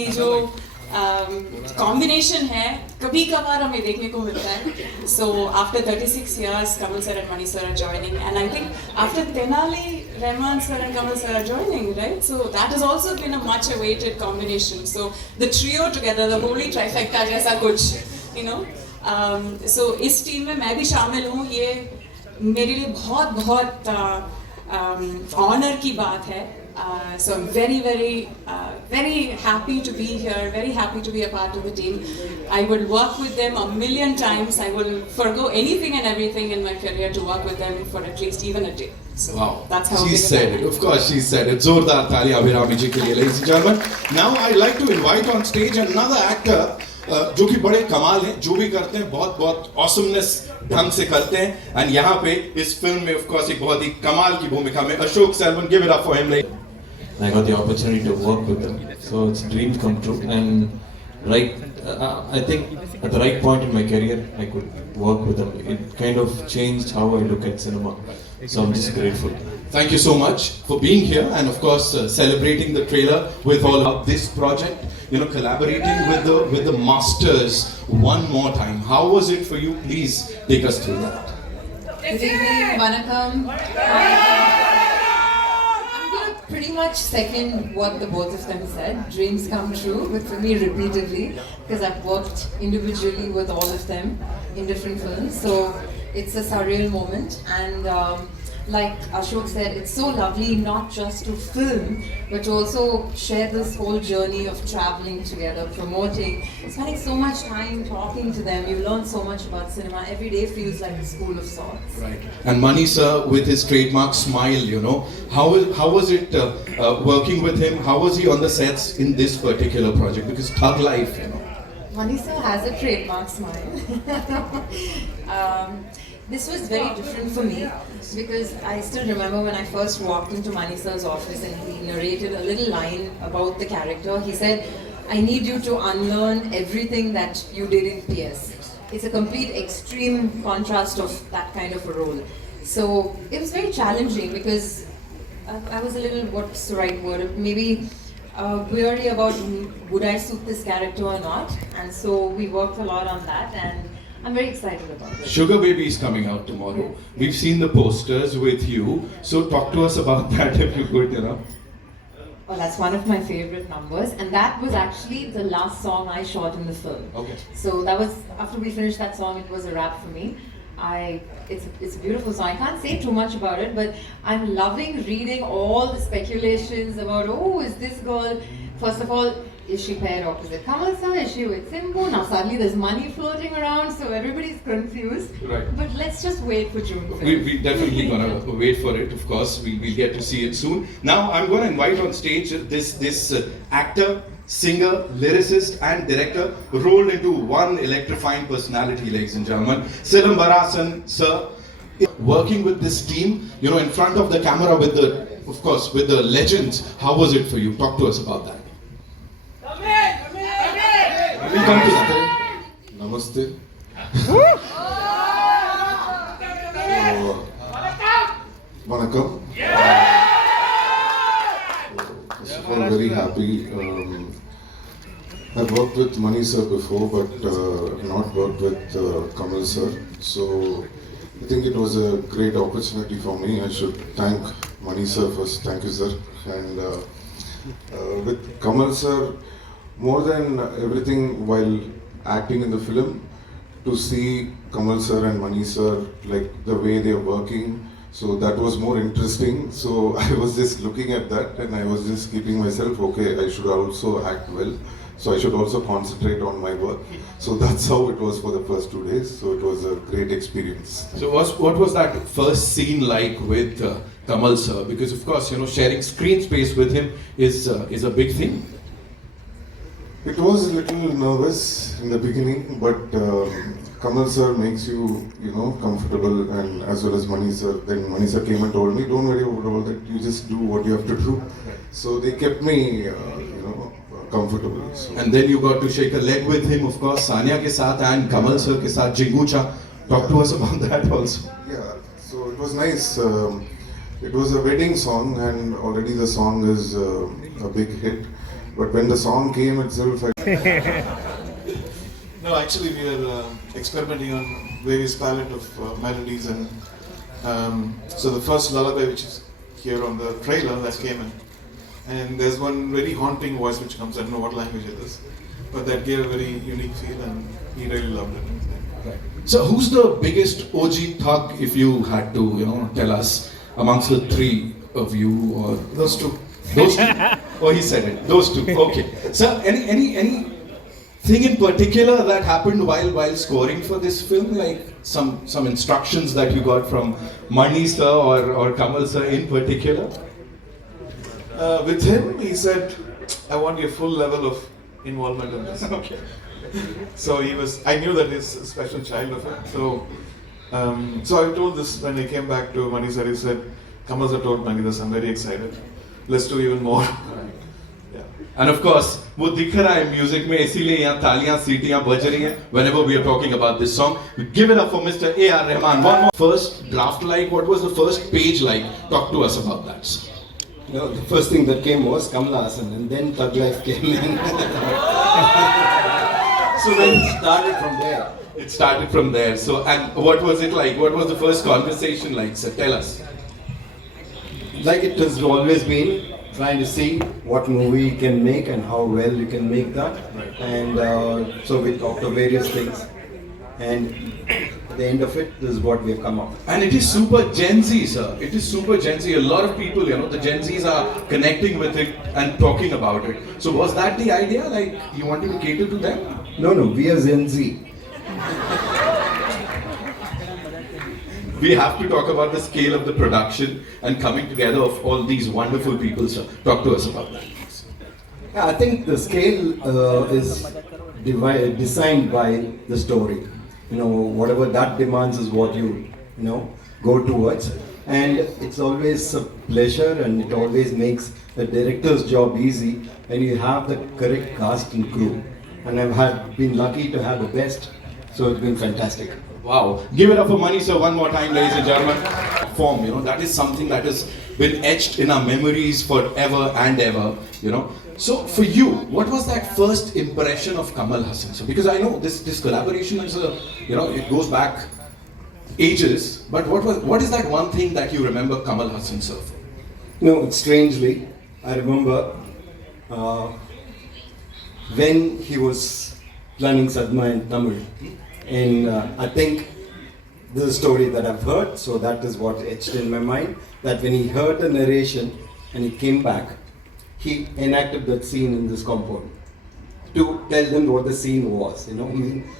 ये जो कॉम्बिनेशन है कभी कभार हमें देखने को मिलता है. So after 36 years, Kamal sir and Mani sir are joining, and I think after Tenali, Rahman sir and Kamal sir are joining, right? So that has also been a much awaited combination. So the trio together, the holy trifecta जैसा कुछ, you know. So इस team में मैं भी शामिल हूँ. ये मेरे लिए बहुत बहुत ऑनर की बात है. So I'm very happy to be here, very happy to be a part of the team. I will work with them a million times. I will forgo anything and everything in my career to work with them for at least even a day. So wow, that's how she said it. Of course, she said it. Zordar Tali Abhirami ji ke liye, ladies and gentlemen. Now I'd like to invite on stage another actor जो कि बड़े कमाल हैं, जो भी करते हैं बहुत बहुत ऑसमनेस ढंग से करते हैं. एंड यहाँ पे इस फिल्म में ऑफ कोर्स एक बहुत ही कमाल की भूमिका में Ashok Selvan. Give it up for him. I got the opportunity to work with them, so it's a dream come true. And I think at the right point in my career, I could work with them. It kind of changed how I look at cinema. So I'm just grateful. Thank you so much for being here and of course celebrating the trailer with all of this project. You know, collaborating with the masters one more time. How was it for you? Please take us through that. Good evening, Vanakkam. Pretty much second what the both of them said. Dreams come true, but for me repeatedly, because I've worked individually with all of them in different films. So it's a surreal moment, and like Ashok said, it's so lovely not just to film, but to also share this whole journey of traveling together, promoting, spending so much time talking to them. You learn so much about cinema. Every day feels like a school of sorts. Right. And Mani sir with his trademark smile, you know, how was it working with him? How was he on the sets in this particular project? Because Thug Life, you know. Mani sir has a trademark smile. This was very different for me because I still remember when I first walked into Mani sir's office and he narrated a little line about the character. He said, "I need you to unlearn everything that you did in PS." It's a complete extreme contrast of that kind of a role. So it was very challenging because I was a little, what's the right word, maybe weary about would I suit this character or not. And so we worked a lot on that, and I'm very excited about it. Sugar Baby is coming out tomorrow. We've seen the posters with you. So talk to us about that if you could, you know. Oh, that's one of my favorite numbers, and that was actually the last song I shot in the film. Okay. So that was, after we finished that song, it was a wrap for me. It's a beautiful song. I can't say too much about it, but I'm loving reading all the speculations about, oh, is this girl, first of all, is she paired opposite Kamal sir? Is she with Simbu? Now suddenly there's money floating around, so everybody's confused. Right. But let's just wait for June 5th. We definitely gonna wait for it. Of course, we'll get to see it soon. Now I'm gonna invite on stage this actor, singer, lyricist, and director rolled into one electrifying personality, ladies and gentlemen. Silam Barasan, sir, working with this team, you know, in front of the camera with the legends. How was it for you? Talk to us about that. We'll come to that. Namaste. Vanakkam. First of all, very happy. I've worked with Mani sir before, but not worked with Kamal sir. So I think it was a great opportunity for me. I should thank Mani sir first. Thank you, sir. And with Kamal sir, more than everything while acting in the film, to see Kamal sir and Mani sir, like the way they are working, so that was more interesting. So I was just looking at that and I was just keeping myself, okay, I should also act well, so I should also concentrate on my work. So that's how it was for the first 2 days. So it was a great experience. So what was that first scene like with Kamal sir? Because of course, you know, sharing screen space with him is a big thing. It was a little nervous in the beginning, but Kamal sir makes you, you know, comfortable, and as well as Mani sir. Then Mani sir came and told me, don't worry about all that, you just do what you have to do. So they kept me, you know, comfortable. So. And then you got to shake a leg with him, of course, Sanya ke saath and Kamal sir ke saath, Jingucha. Talk to us about that also. Yeah, so it was nice. It was a wedding song, and already the song is a big hit. But when the song came itself, No, actually we are experimenting on various palette of melodies, and so the first lullaby which is here on the trailer that came in, and there's one very haunting voice which comes, I don't know what language it is, but that gave a very unique feel and he really loved it. Right. So who's the biggest OG thug, if you had to, tell us, amongst the three of you, or Those two. those two? Oh, he said it. Those two. Okay. So any thing in particular that happened while scoring for this film, like some instructions that you got from Mani sir or Kamal sir in particular? With him, he said, I want your full level of involvement in this. Okay. So I knew that he's a special child of it. So I told this when I came back to Mani sir, he said, Kamal sir told Mani this, I'm very excited. Let's do even more. Yeah. And of course, वो दिख रहा है music में, इसीलिए यहाँ तालियां सीटियां बज रही हैं whenever we are talking about this song. We give it up for Mr. A.R. Rahman. One more first draft like, what was the first page like? Talk to us about that. Sir. No, the first thing that came was Kamal Haasan, and then Thug Life came in. So then it started from there. It started from there. So, and what was it like? What was the first conversation like, sir? Tell us. Like it has always been, trying to see what movie you can make and how well you can make that. And so we talked of various things. And at the end of it, this is what we have come up with. And it is super Gen Z, sir. It is super Gen Z. A lot of people, the Gen Zs are connecting with it and talking about it. So was that the idea? Like, you wanted to cater to them? No, we are Gen Z. We have to talk about the scale of the production and coming together of all these wonderful people, sir. Talk to us about that. Yeah, I think the scale is designed by the story. Whatever that demands is what you go towards. And it's always a pleasure, and it always makes a director's job easy when you have the correct cast and crew. And I've been lucky to have the best, so it's been fantastic. Wow. Give it up for Mani, sir, one more time, ladies and gentlemen. Form, that is something that has been etched in our memories forever and ever, So for you, what was that first impression of Kamal Haasan, sir? Because I know this collaboration is it goes back ages, but what is that one thing that you remember Kamal Haasan, sir, for? Strangely, I remember when he was planning Sadma in Tamil, and I think this is a story that I've heard, so that is what etched in my mind, that when he heard the narration and he came back, he enacted that scene in this compound to tell them what the scene was,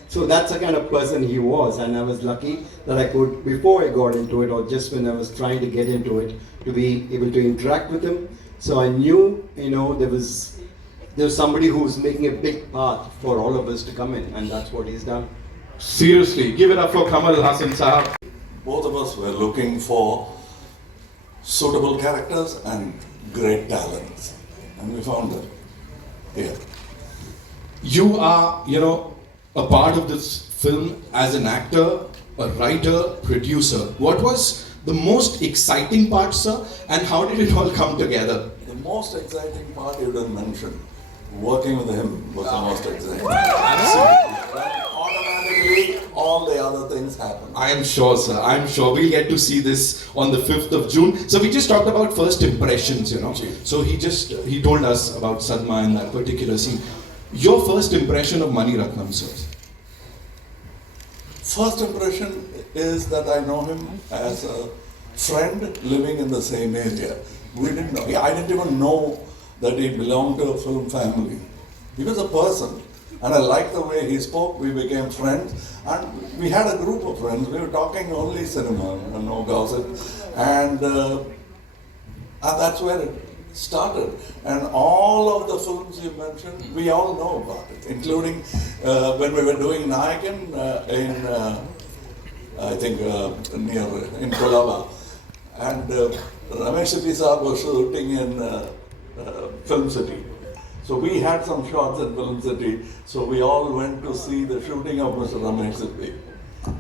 So that's the kind of person he was, and I was lucky that I could, before I got into it, or just when I was trying to get into it, to be able to interact with him. So I knew, there was somebody who was making a big path for all of us to come in, and that's what he's done. Seriously, give it up for Kamal Haasan, sahab. Both of us were looking for suitable characters and great talents, and we found them here. You are, a part of this film as an actor, a writer, producer. What was the most exciting part, sir, and how did it all come together? The most exciting part you didn't mention. Working with him was the most exciting. Automatically, all the other things happen. I am sure, sir. I am sure we'll get to see this on the 5th of June. So we just talked about first impressions, So he told us about Sadma and that particular scene. Your first impression of Mani Ratnam, sir? First impression is that I know him as a friend living in the same area. We didn't know. I didn't even know that he belonged to a film family. He was a person, and I liked the way he spoke. We became friends, and we had a group of friends. We were talking only cinema, no gossip, and that's where it started. And all of the films you mentioned, we all know about it, including when we were doing Nayakan in, I think, in Kolaba, and Ramesh Sippy Saab was shooting in Film City. So we had some shots in Film City, so we all went to see the shooting of Mr. Ramesh Sippy.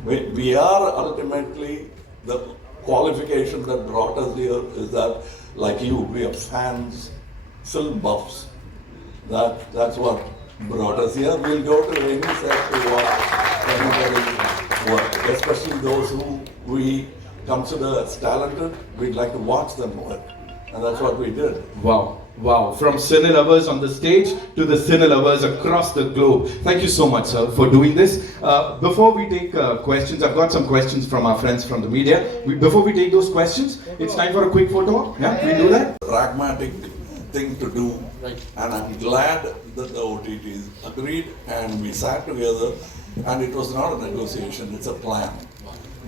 We are ultimately, the qualification that brought us here is that, like you, we are fans, film buffs. That's what brought us here. We'll go to any set to watch anybody work, especially those who we consider as talented. We'd like to watch them work, and that's what we did. Wow. Wow, from cine lovers on the stage to the cine lovers across the globe. Thank you so much, sir, for doing this. Before we take questions, I've got some questions from our friends from the media. Before we take those questions, it's time for a quick photo op. Yeah, we do that? Pragmatic thing to do, and I'm glad that the OTTs agreed and we sat together, and it was not a negotiation, it's a plan,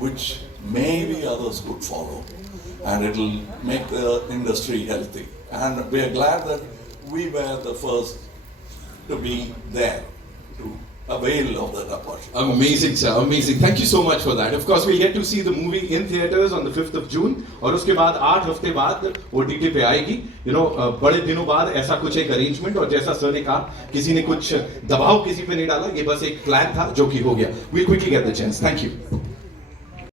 which maybe others could follow, and it'll make the industry healthy. And we are glad that we were the first to be there to avail of that opportunity. Amazing, sir. Amazing. Thank you so much for that. Of course, we'll get to see the movie in theaters on the 5th of June. और उसके बाद 8 हफ्ते बाद OTT पे आएगी. You know, बड़े दिनों बाद ऐसा कुछ एक arrangement, और जैसा सर ने कहा, किसी ने कुछ दबाव किसी पे नहीं डाला. ये बस एक plan था जो कि हो गया. We'll quickly get the chance. Thank you.